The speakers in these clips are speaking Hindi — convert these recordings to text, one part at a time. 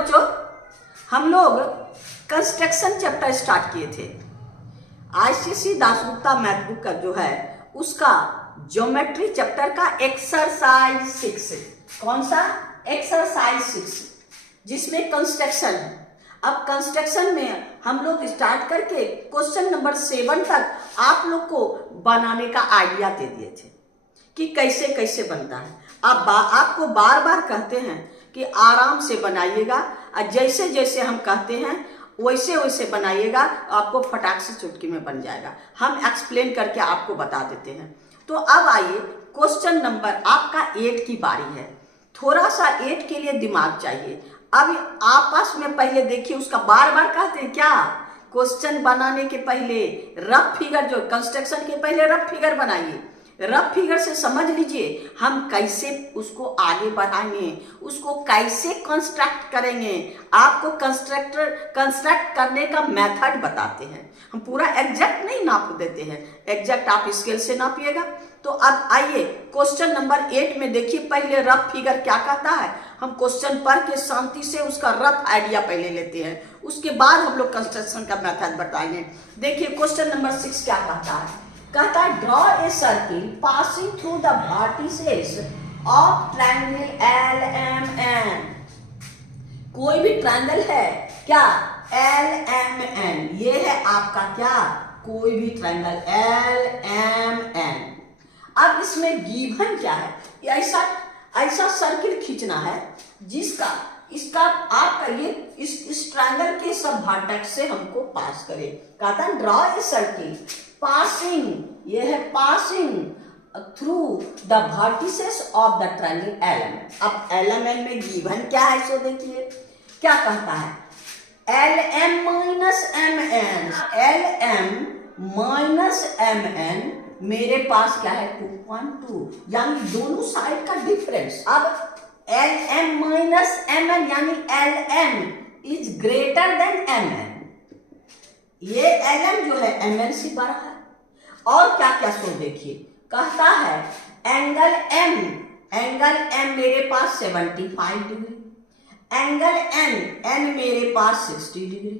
बच्चों, हम लोग कंस्ट्रक्शन चैप्टर स्टार्ट किए थे। आईसीएसई दासगुप्ता मैथ बुक का जो है उसका ज्योमेट्री चैप्टर का एक्सरसाइज 6, कौन सा एक्सरसाइज 6, जिसमें कंस्ट्रक्शन है। अब कंस्ट्रक्शन में हम लोग स्टार्ट करके क्वेश्चन नंबर 7 तक आप लोग को बनाने का आइडिया दे दिए थे कि कैसे कैसे बनता है। अब आपको बार बार कहते हैं कि आराम से बनाइएगा, और जैसे जैसे हम कहते हैं वैसे वैसे बनाइएगा, आपको फटाक से चुटकी में बन जाएगा। हम एक्सप्लेन करके आपको बता देते हैं। तो अब आइए, क्वेश्चन नंबर आपका 8 की बारी है। थोड़ा सा 8 के लिए दिमाग चाहिए। अब आपस में पहले देखिए, उसका बार बार कहते हैं क्या, क्वेश्चन बनाने के पहले रफ फिगर, जो कंस्ट्रक्शन के पहले रफ फिगर बनाइए। रफ फिगर से समझ लीजिए हम कैसे उसको आगे बढ़ाएंगे, उसको कैसे कंस्ट्रक्ट करेंगे। आपको कंस्ट्रक्ट करने का मेथड बताते हैं। हम पूरा एग्जैक्ट नहीं नाप देते हैं, एग्जैक्ट आप स्केल से नापिएगा। तो अब आइए क्वेश्चन नंबर 8 में देखिए, पहले रफ फिगर क्या कहता है। हम क्वेश्चन पढ़ के शांति से उसका रफ आइडिया पहले लेते हैं, उसके बाद हम लोग कंस्ट्रक्शन का मेथड बताएंगे। देखिए क्वेश्चन नंबर 6 क्या कहता है। कहता है draw a circle passing through the vertices of triangle LMN। कोई भी ट्रायंगल है क्या, LMN, ये है आपका क्या, कोई भी ट्रायंगल LMN। अब इसमें गिवन क्या है, ऐसा सर्किल खींचना है जिसका इसका आपका ये इस ट्रायंगल के सब वर्टेक्स से हमको पास करे। कहता है ड्रॉ ए सर्किल पासिंग, ये है passing through the vertices of the triangle LMN। अब LMN में गिवन क्या है, सो देखिए क्या कहता है, LM minus MN, LM minus MN मेरे पास क्या है 2.2, यानी दोनों साइड का डिफरेंस। अब LM माइनस MN यानी LM is greater than MN। ये LM जो है MN से बड़ा है। और क्या क्या सो देखिए, कहता है एंगल M मेरे पास 75 डिग्री, एंगल N मेरे पास 60 डिग्री,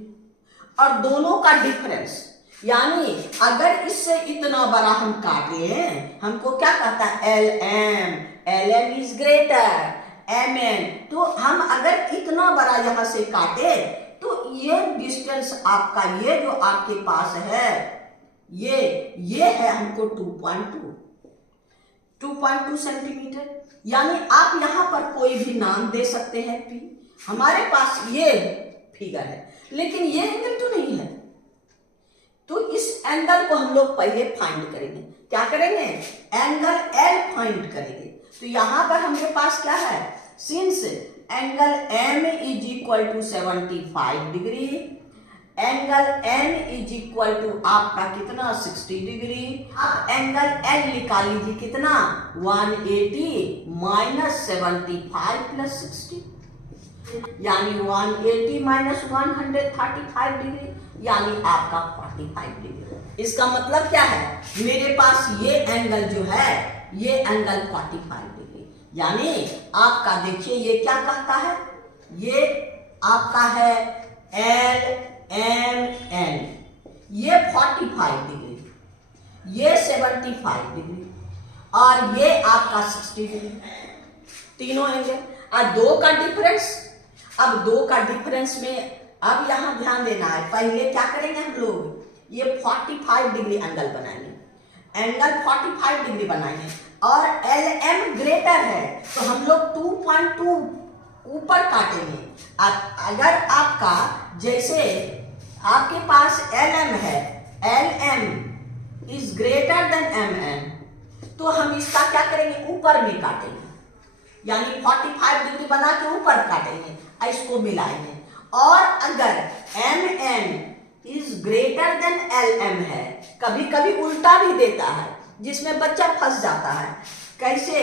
और दोनों का डिफरेंस, यानी अगर इससे इतना बड़ा हम काटे, हमको क्या कहता है LM इज ग्रेटर MN। तो हम अगर इतना बड़ा यहां से काटे तो ये डिस्टेंस आपका, ये जो आपके पास है, ये है हमको 2.2 सेंटीमीटर। यानी आप यहां पर कोई भी नाम दे सकते हैं P। हमारे पास ये फिगर है, लेकिन ये एंगल तो नहीं है, तो इस एंगल को हम लोग पहले फाइंड करेंगे। क्या करेंगे, एंगल L फाइंड करेंगे। तो यहां पर हमारे पास क्या है, since angle M is equal to 75 degree, angle N is equal to आपका कितना 60 डिग्री। अब एंगल L निकाल लीजिए कितना 180 माइनस 75 प्लस 60, यानी 180 माइनस 135 डिग्री, यानी आपका 45 डिग्री। इसका मतलब क्या है, मेरे पास ये एंगल जो है, ये एंगल 45 डिग्री, यानी आपका देखिए ये क्या कहता है, ये आपका है LMN, ये 45 डिग्री, ये 75 डिग्री, और ये आपका 60 डिग्री, तीनों एंगल। और दो का डिफरेंस, अब दो का डिफरेंस में अब यहां ध्यान देना है, पहले क्या करेंगे हम लोग, ये 45 डिग्री एंगल बनाएंगे, एंगल 45 डिग्री बनाएंगे, और LM ग्रेटर है तो हम लोग 2.2 ऊपर काटेंगे। अगर आपका जैसे आपके पास LM है, LM is greater than MN, तो हम इसका क्या करेंगे, ऊपर में काटेंगे, यानी 45 डिग्री बना के ऊपर काटेंगे, इसको मिलाएंगे। और अगर MN is greater than LM है, कभी कभी उल्टा भी देता है, जिसमें बच्चा फंस जाता है। कैसे,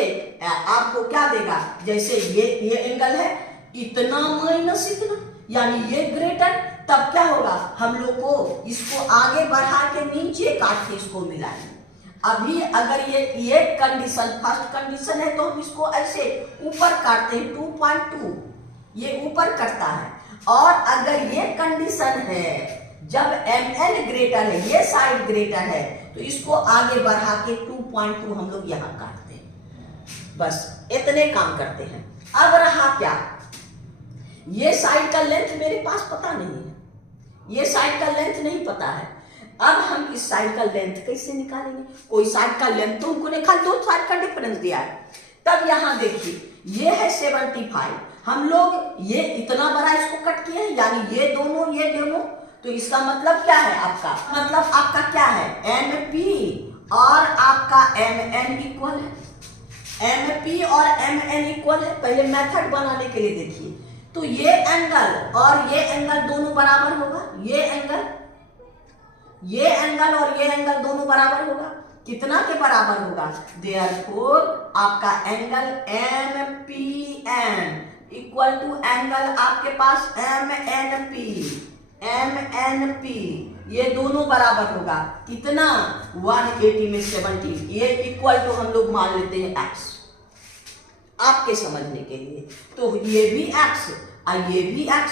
आपको क्या देगा, जैसे ये एंगल है इतना माइनस इतना, यानी ये ग्रेटर, तब क्या होगा, हम लोग को इसको आगे बढ़ा के नीचे काट के इसको मिलाएंगे। अभी अगर ये कंडीशन फर्स्ट कंडीशन है तो हम इसको ऐसे ऊपर काटते हैं 2.2, ये ऊपर कटता है, और अगर ये कंडीशन है, जब mn ग्रेटर है, ये साइड ग्रेटर है, तो इसको आगे बढ़ा के 2.2 हम लोग यहां काटते हैं। बस इतने काम करते हैं। अब रहा क्या, ये साइड का लेंथ मेरे पास पता नहीं है, ये साइड का लेंथ नहीं पता है। अब हम इस साइड का लेंथ कैसे निकालेंगे? कोई साइड का लेंथ तो हमको निकाल, दो साइड का डिफरेंस दिया है। तब यहां देखिए, ये है 75, हम लोग ये इतना बड़ा इसको कट किए हैं, यानी ये दोनों, तो इसका मतलब क्या है आपका? मतलब आपका क्या है? MP और आपका MN इक्वल है। MP और MN इक्वल है। पहले मेथड बनाने के लिए देखिए, तो ये एंगल और ये एंगल दोनों बराबर होगा, ये एंगल और ये एंगल दोनों बराबर होगा। कितना के बराबर होगा? देयरफॉर आपका angle MPN equal to angle आपके पास MNP, ये दोनों बराबर होगा। कितना? 180 में 70, ये इक्वल टू हम लोग मान लेते हैं x, आपके समझने के लिए। तो ये भी x और ये भी x,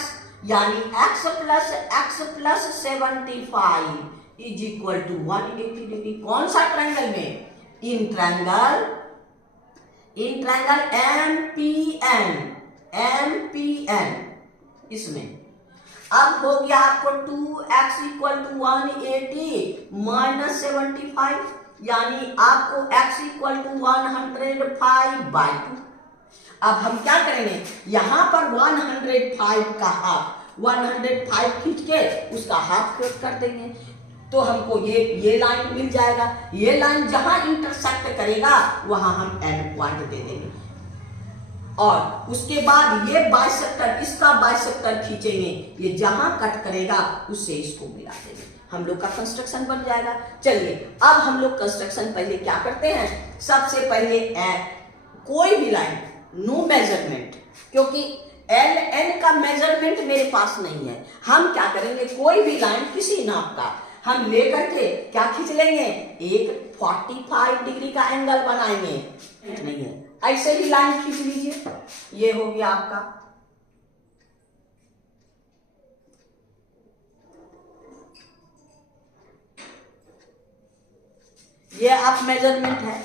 यानी x plus 75 is equal to 180 degree. कौन सा ट्रायंगल में? इन ट्रायंगल MPN इसमें। अब हो गया आपको 2x इक्वल टू 180 माइनस 75, यानी आपको x इक्वल टू 105/2। अब हम क्या करेंगे, यहां पर 105 का हाफ, 105 खींच के उसका हाफ कर देंगे, तो हमको ये लाइन मिल जाएगा। ये लाइन जहां इंटरसेक्ट करेगा वहां हम एंड पॉइंट दे देंगे, और उसके बाद ये बाइसेक्टर, इसका बाइसेक्टर खींचेंगे, ये जहां कट करेगा उससे इसको मिला देंगे, हम लोग का कंस्ट्रक्शन बन जाएगा। चलिए अब हम लोग कंस्ट्रक्शन पहले क्या करते हैं, सबसे पहले कोई भी लाइन नो मेजरमेंट, क्योंकि LN का मेजरमेंट मेरे पास नहीं है। हम क्या करेंगे, कोई भी लाइन किसी नाप का हम लेकर के क्या खींच लेंगे, एक 45 डिग्री का एंगल बनाएंगे। नहीं है, ऐसे ही लाइन खींच लीजिए, ये हो गया आपका। ये आप मेजरमेंट है,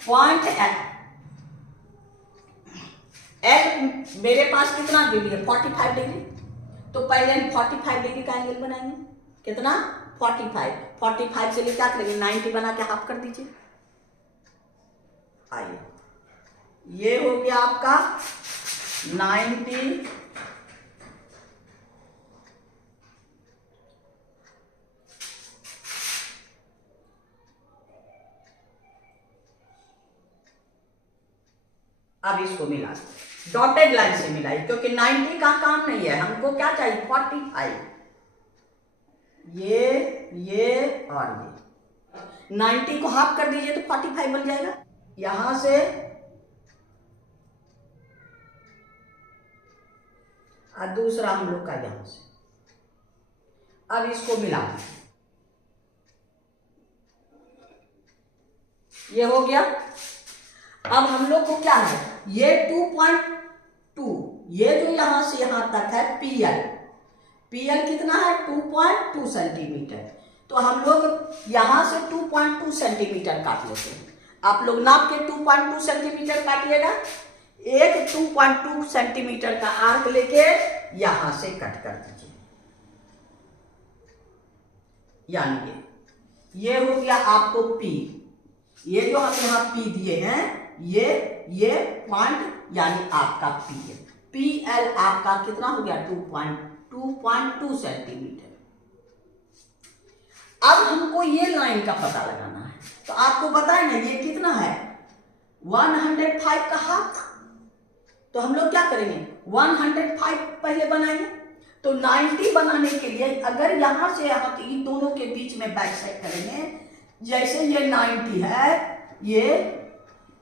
पॉइंट L मेरे पास कितना डिग्री है, 45 डिग्री। तो पहले हम 45 डिग्री का एंगल बनाएंगे। कितना? 45 से लिए क्या करेंगे, 90 बना के हाफ कर दीजिए। आइए, ये हो गया आपका 90, अब इसको मिला डॉटेड लाइन से मिलाई, क्योंकि 90 का काम नहीं है, हमको क्या चाहिए, 45। ये और ये 90 को हाफ कर दीजिए तो 45 बन जाएगा। यहां से और दूसरा हम लोग का यहां से। अब इसको मिला, ये हो गया। अब हम लोग को क्या है, ये 2.2, ये जो यहां से यहां तक है PL कितना है, 2.2 सेंटीमीटर। तो हम लोग यहां से 2.2 सेंटीमीटर काट लेते हैं। आप लोग नाप के 2.2 सेंटीमीटर काटिएगा। एक 2.2 सेंटीमीटर का आर्क लेके यहां से कट कर दीजिए, यानी ये हो गया आपको P। ये जो हम यहां P दिए हैं, ये पॉइंट यानी आपका PL आपका कितना हो गया, 2.2 सेंटीमीटर। अब हमको ये लाइन का पता लगाना है, तो आपको पता है ना ये कितना है, 105 का हाफ। तो हम लोग क्या करेंगे, 105 पहले बनाएंगे। तो 90 बनाने के लिए अगर यहां से यहां इन दोनों के बीच में बाइसेक्ट करेंगे, जैसे ये 90 है,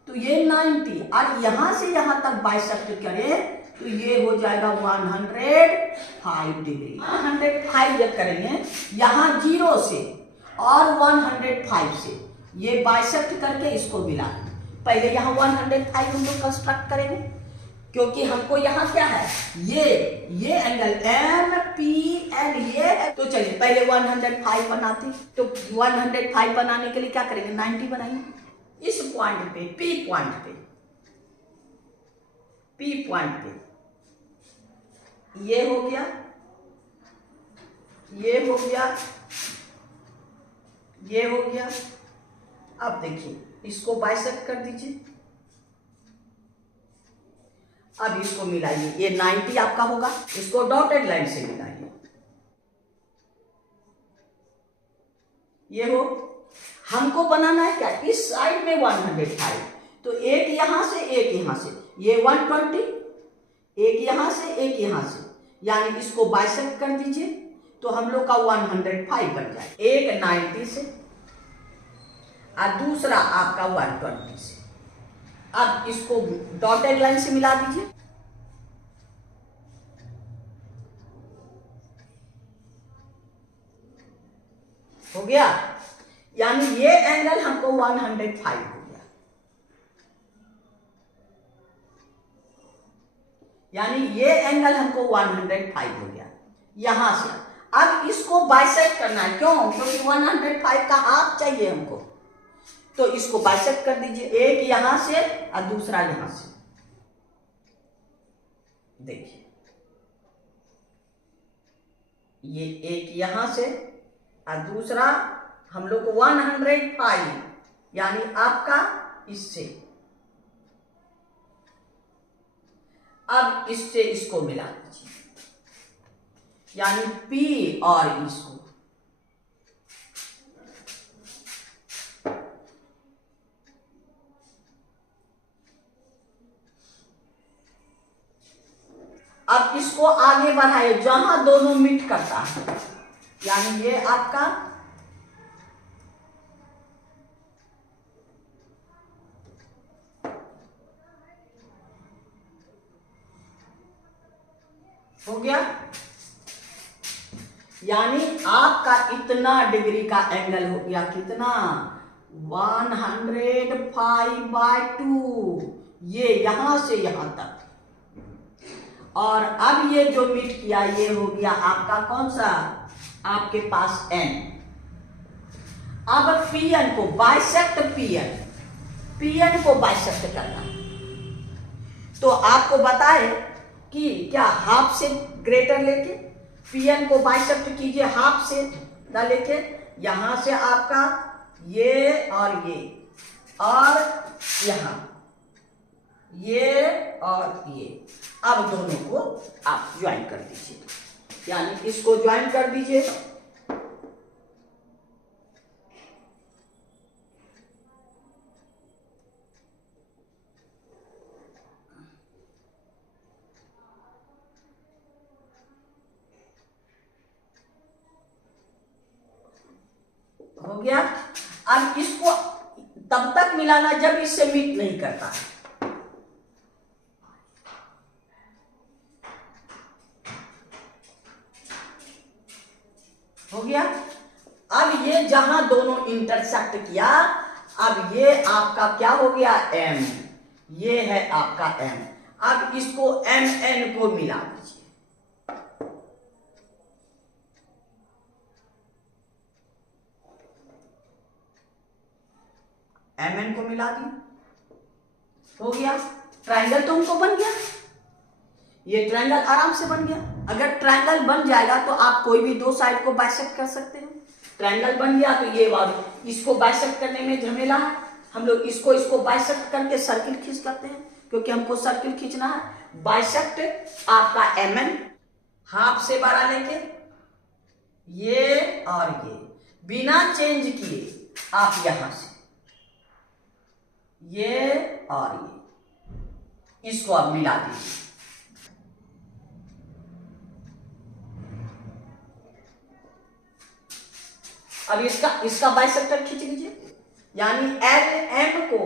तो ये 90 और यहां से यहां तक बाइसेक्ट करें तो ये हो जाएगा 105 डिग्री। 105 जब करेंगे यहां 0 से और 105 से, ये बाइसेक्ट करके इसको मिला। पहले यहां 105 हम लोग कंस्ट्रक्ट करेंगे, क्योंकि हमको यहाँ क्या है, ये एंगल एम पी एन ये है। तो चलिए पहले 105 बनाते। तो 105 बनाने के लिए क्या करेंगे, 90 बनाएंगे इस पॉइंट पे, पी पॉइंट पे, पी पॉइंट पे। ये हो गया, ये हो गया, ये हो गया। अब देखिए इसको बाइसेक्ट कर दीजिए। अब इसको मिलाइए, ये 90 आपका होगा, इसको डॉटेड लाइन से मिलाइए। ये हो, हमको बनाना है क्या, इस साइड में 105। तो एक यहां से एक यहां से, ये 120, एक यहां से एक यहां से, यानी इसको बाइसेक्ट कर दीजिए तो हम लोग का 105 बन जाए। एक 90 से और दूसरा आपका 120 से। अब इसको डॉटेड लाइन से मिला दीजिए। हो गया, यानी ये एंगल हमको 105 हो गया, यानी ये एंगल हमको 105 हो गया यहां से। अब इसको बाइसेक्ट करना है, क्यों, क्योंकि 105 का हाफ चाहिए हमको। तो इसको बाइसेक्ट कर दीजिए, एक यहां से और दूसरा यहां से। देखिए ये एक यहां से और दूसरा हम लोग को 105, यानी आपका इससे। अब इससे इसको मिला दीजिए, यानी P और इसको। अब इसको आगे बढ़ाए जहां दोनों मीट करता है, यानी ये आपका हो गया, यानी आपका इतना डिग्री का एंगल हो गया, कितना, 105/2, ये यहां से यहां तक। और अब ये जो मीट किया ये हो गया आपका कौन सा, आपके पास एन। अब पीएन को बाइसेक्ट, पीएन को बाइसेक्ट करना। तो आपको बताए कि क्या हाफ से ग्रेटर लेके पीएन को बाइसेक्ट कीजिए, हाफ से ना लेके, यहां से आपका ये और ये और यहां ये और ये। अब दोनों को आप ज्वाइन कर दीजिए, यानी इसको ज्वाइन कर दीजिए। हो गया। अब इसको तब तक मिलाना जब इससे मीट नहीं करता। हो गया। अब ये जहां दोनों इंटरसेक्ट किया, अब ये आपका क्या हो गया, एम, ये है आपका एम। अब इसको एम एन को मिला दीजिए, एम एन को मिला दी। हो गया, ट्रायंगल तो उनको बन गया, ये ट्रायंगल आराम से बन गया। अगर ट्रायंगल बन जाएगा तो आप कोई भी दो साइड को बाइसेक्ट कर सकते हैं। ट्रायंगल बन गया तो ये वाला, इसको बाइसेक्ट करने में झमेला है, हम लोग इसको बाइसेक्ट करके सर्किल खींच करते हैं, क्योंकि हमको सर्किल खींचना है। बाइसेक्ट आपका एम एन, हाफ से बड़ा लेके ये और ये, बिना चेंज किए आप यहां से ये और ये, इसको आप मिला दीजिए। अब इसका बाइसेक्टर खींच लीजिए, यानी एल एम को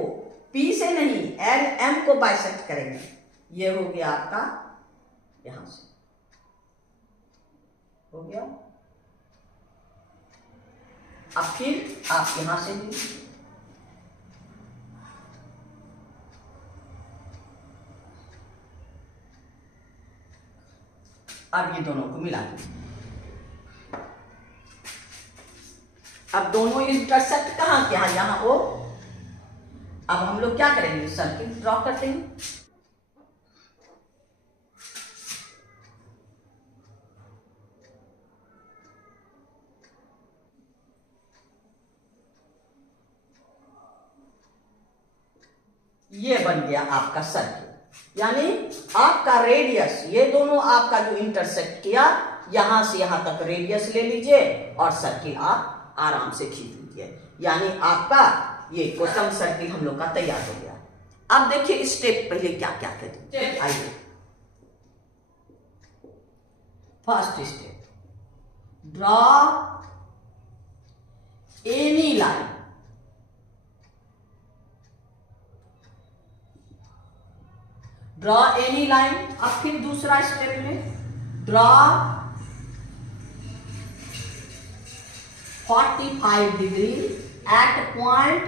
पी से नहीं, एल एम को बाइसेक्ट करेंगे। ये हो गया आपका यहां से, हो गया। अब फिर आप यहां से भी अब ये दोनों को मिला दीजिए। अब दोनों इंटरसेक्ट कहाँ किया, यहाँ ओ। अब हम लोग क्या करेंगे, सर्किल ड्रॉ कर देंगे। ये बन गया आपका सर्किल, यानी आपका रेडियस, ये दोनों आपका जो इंटरसेक्ट किया, यहां से यहां तक रेडियस ले लीजिए और सर्किल आप आराम से खींच लीजिए। यानी आपका ये कोसम सर्किल हम लोग का तैयार हो गया। अब देखिए स्टेप पहले क्या क्या करें, आइए। First step, draw any line, draw any line. अब फिर दूसरा स्टेप में, draw 45 degree at point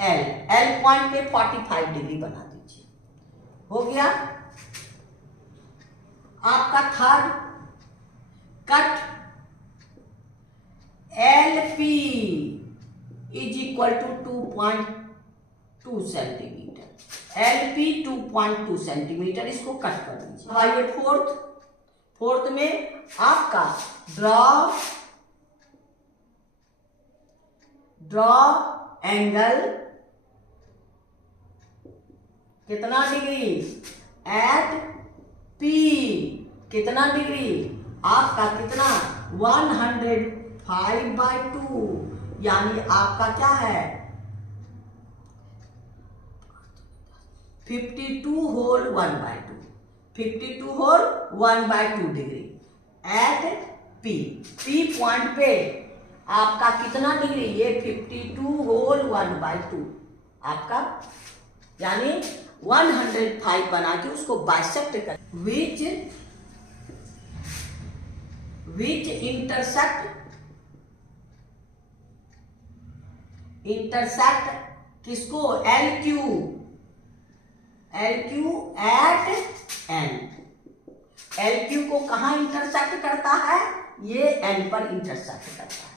L, L point पे 45 डिग्री बना दीजिए। हो गया आपका third, cut L P is equal to 2.2 centimetre, L P 2.2 centimetre, इसको कट कर दीजिए। आइए फोर्थ में आपका ड्रॉ एंगल कितना डिग्री, एट पी कितना डिग्री, आपका कितना 105/2, यानी आपका क्या है 52 whole 1/2, 52 whole 1/2 degree at P, P point पे आपका कितना डिग्री, ये 52 होल 1/2 आपका, यानी 105 बना के उसको बाइसेक्ट कर, विच इंटरसेक्ट किसको, L Q at N, L Q को कहां इंटरसेक्ट करता है, ये एन पर इंटरसेक्ट करता है।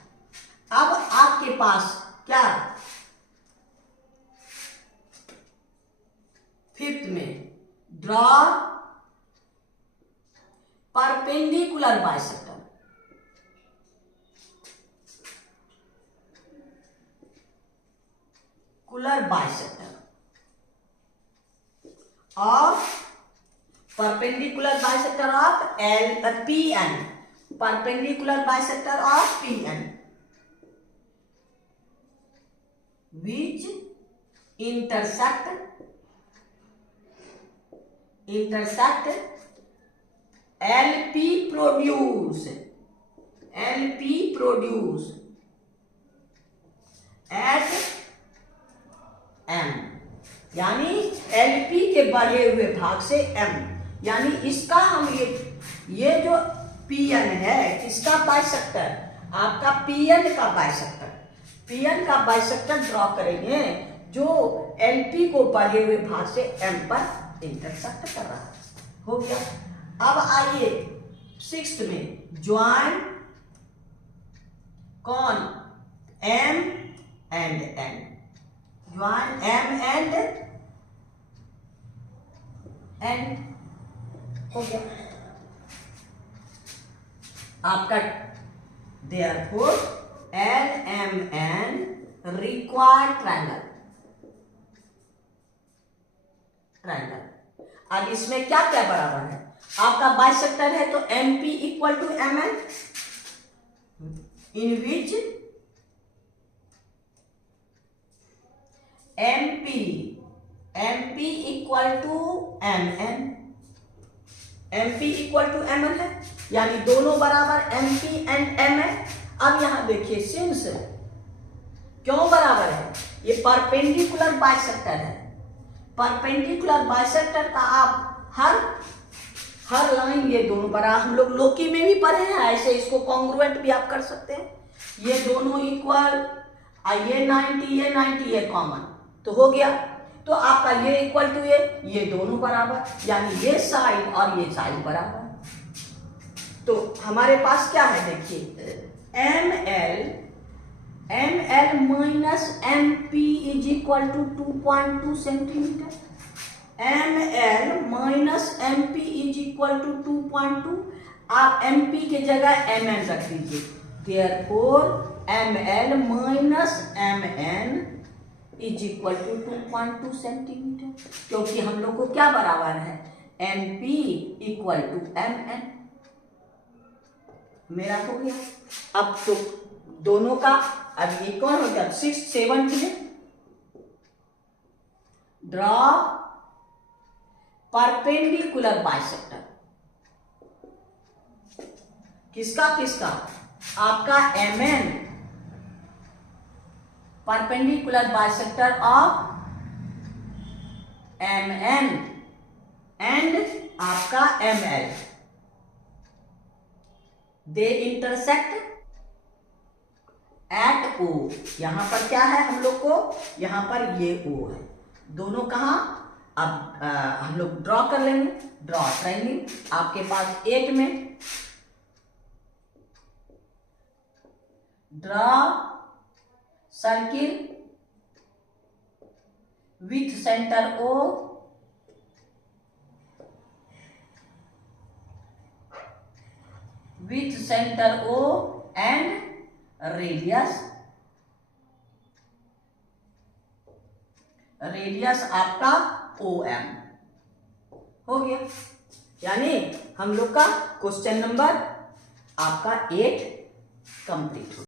अब आपके पास क्या, फिफ्थ में, draw perpendicular bisector, of perpendicular bisektor of PN, perpendicular bisektor of PN, which intersect LP produce at M, यानी LP के बढ़े हुए भाग से M, यानी इसका हम ये जो PN है इसका बाइसेक्टर, आपका PN का बाइसेक्टर, PN का बाइसेक्टर ड्रॉ करेंगे जो LP को बढ़े हुए भाग से M पर इंटरसेक्ट कर रहा है। हो गया। अब आइए सिक्स्थ में, ज्वाइन कौन, M and N, join M and N। हो गया आपका, therefore LMN required triangle। अब इसमें क्या क्या बराबर है, आपका बाइसेक्टर है तो MP equal to MN, in which MP equal to MN, MP equal to MN है, यानी दोनों बराबर MP एंड MN। अब यहां देखिए सिंस क्यों बराबर है, ये परपेंडिकुलर बाइसेक्टर है, परपेंडिकुलर बाइसेक्टर का आप हर लाइन, ये दोनों बराबर, हम लोग लोकी में भी पढ़े हैं, ऐसे इसको कॉन्ग्रुएंट भी आप कर सकते हैं, ये दोनों इक्वल, ये 90 ये 90 ये कॉमन, तो हो गया तो आपका ये इक्वल टू ये दोनों बराबर, यानी ये साइड और ये साइड बराबर। तो हमारे पास क्या है देखिए, M L minus M P is equal to 2.2 centimetre. M L minus M P is equal to 2.2। आप एम पी के जगह एम एन रख दीजिए, therefore M L minus M N is equal to 2.2 centimetre, क्योंकि हम लोग को क्या बराबर है, M P equal to M N. मेरा हो गया। अब तो दोनों का, अब ये कौन हो गया, 6 7 के ड्रॉ परपेंडिकुलर बाइसेक्टर। किसका किसका, आपका M N perpendicular bisector of M N and आपका M L, they intersect at O. यहां पर क्या है हम लोग को, यहां पर ये ओ है, दोनों कहां, अब हम लोग ड्रॉ कर लेंगे, ड्रॉ ट्रायंगल। आपके पास 8 में draw circle with centre O and radius आपका OM हो गया। यानी हम लोग का क्वेश्चन नंबर आपका 8 कंप्लीट हो